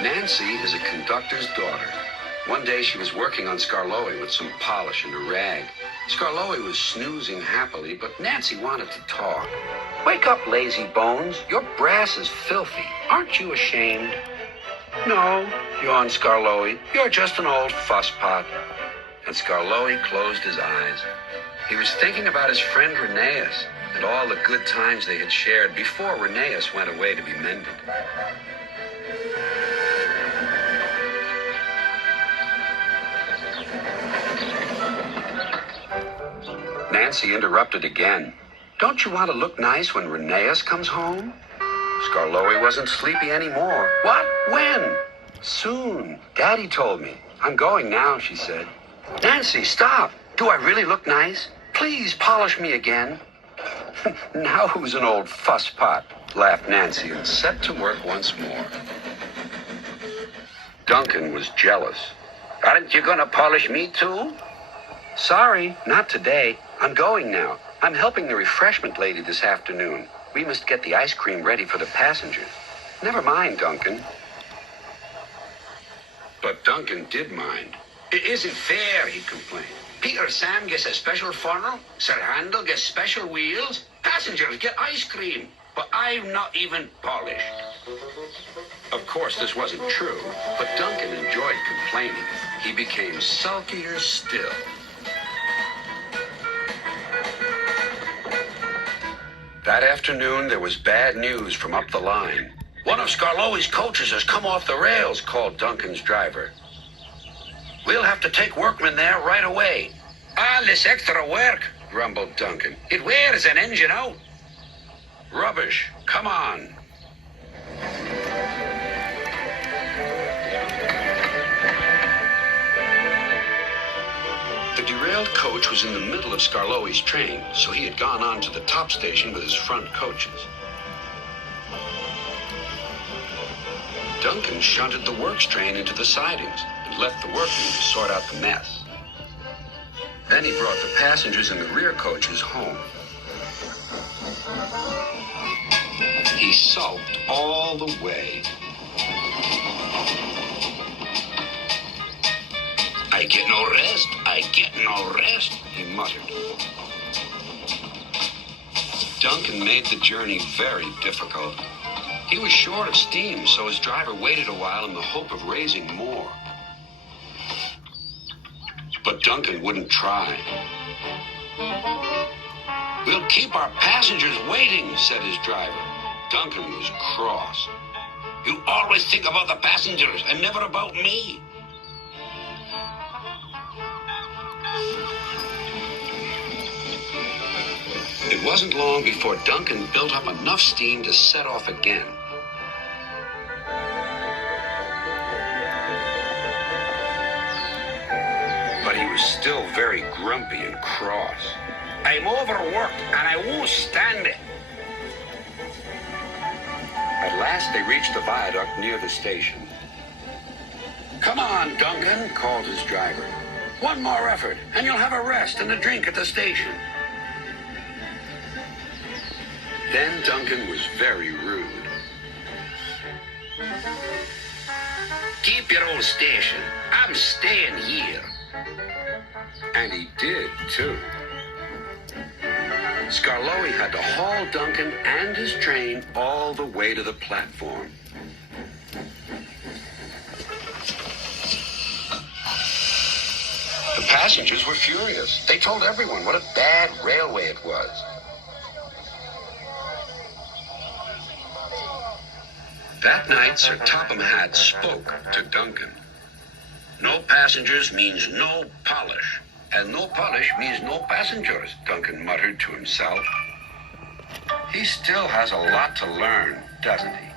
Nancy is a conductor's daughter. One day she was working on Skarloey with some polish and a rag. Skarloey was snoozing happily, but Nancy wanted to talk. "Wake up, lazy bones. Your brass is filthy. Aren't you ashamed?" "No," yawned Skarloey. "You're just an old fusspot." And Skarloey closed his eyes. He was thinking about his friend Rheneas and all the good times they had shared before Rheneas went away to be mended. Nancy interrupted again. "Don't you want to look nice when Rheneas comes home?" Skarloey wasn't sleepy anymore. "What? When?" "Soon. Daddy told me. I'm going now," she said. "Nancy, stop. Do I really look nice? Please polish me again." "Now who's an old fusspot?" laughed Nancy and set to work once more. Duncan was jealous. "Aren't you going to polish me too?" "Sorry, not today. I'm going now. I'm helping the refreshment lady this afternoon. We must get the ice cream ready for the passengers." "Never mind, Duncan." But Duncan did mind. "It isn't fair," he complained. "Peter Sam gets a special funnel, Sir Handel gets special wheels, passengers get ice cream, but I'm not even polished." Of course, this wasn't true, but Duncan enjoyed complaining. He became sulkier still. That afternoon, there was bad news from up the line. "One of Skarloey's coaches has come off the rails," called Duncan's driver. "We'll have to take workmen there right away." "All this extra work," grumbled Duncan. "It wears an engine out." "Rubbish. Come on." The derailed coach was in the middle of Skarloey's train, so he had gone on to the top station with his front coaches. Duncan shunted the works train into the sidings and left the workmen to sort out the mess. Then he brought the passengers in the rear coaches home. He sulked all the way. "I get no rest, I get no rest," he muttered. Duncan made the journey very difficult. He was short of steam, so his driver waited a while in the hope of raising more. But Duncan wouldn't try. "We'll keep our passengers waiting," said his driver. Duncan was cross. "You always think about the passengers and never about me." It wasn't long before Duncan built up enough steam to set off again. But he was still very grumpy and cross. "I'm overworked and I won't stand it." At last they reached the viaduct near the station. "Come on, Duncan," called his driver. "One more effort and you'll have a rest and a drink at the station." Then Duncan was very rude. "Keep your own station. I'm staying here." And he did, too. Skarloey had to haul Duncan and his train all the way to the platform. The passengers were furious. They told everyone what a bad railway it was. That night, Sir Topham Hatt spoke to Duncan. "No passengers means no polish, and no polish means no passengers," Duncan muttered to himself. He still has a lot to learn, doesn't he?